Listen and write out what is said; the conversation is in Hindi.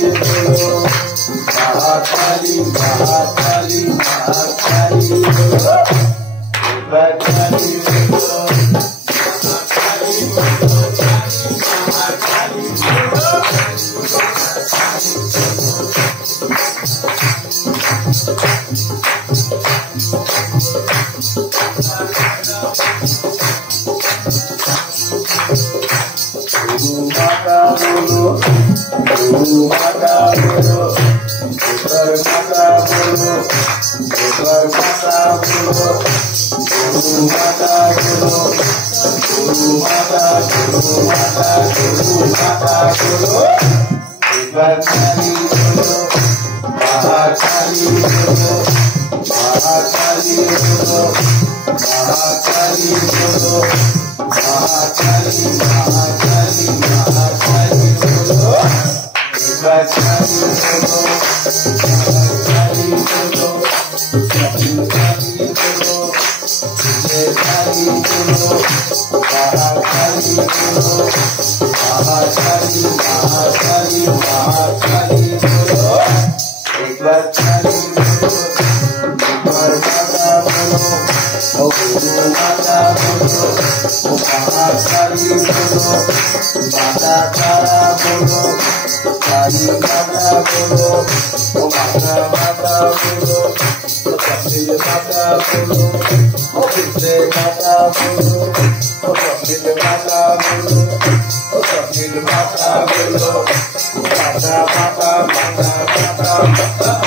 बोलो, महाकाली महाकाली महाकाली बोलो, महाकाली बोलो, महाकाली बोलो, महाकाली बोलो। माता बोलो, माता बोलो, माता बोलो, माता बोलो, माता बोलो, माता बोलो, माता बोलो, महाकाली बोलो, महाकाली बोलो, महाकाली बोलो, महाकाली बोलो, महाकाली महाकाली महाकाली बोलो, महाकाली बोलो, महाकाली बोलो, महाकाली बोलो, महाकाली बोलो, महाकाली बोलो, महाकाली महाकाली महाकाली बोलो, महाकाली बोलो, माता बोलो, माता बोलो, महाकाली बोलो, माता तारा बोलो, काली माता बोलो, माता माता बोलो, कपिल माता बोलो, विद्रे माता बोलो, कपिल माता बोलो, कपिल माता बोलो, माता माता माता माता माता।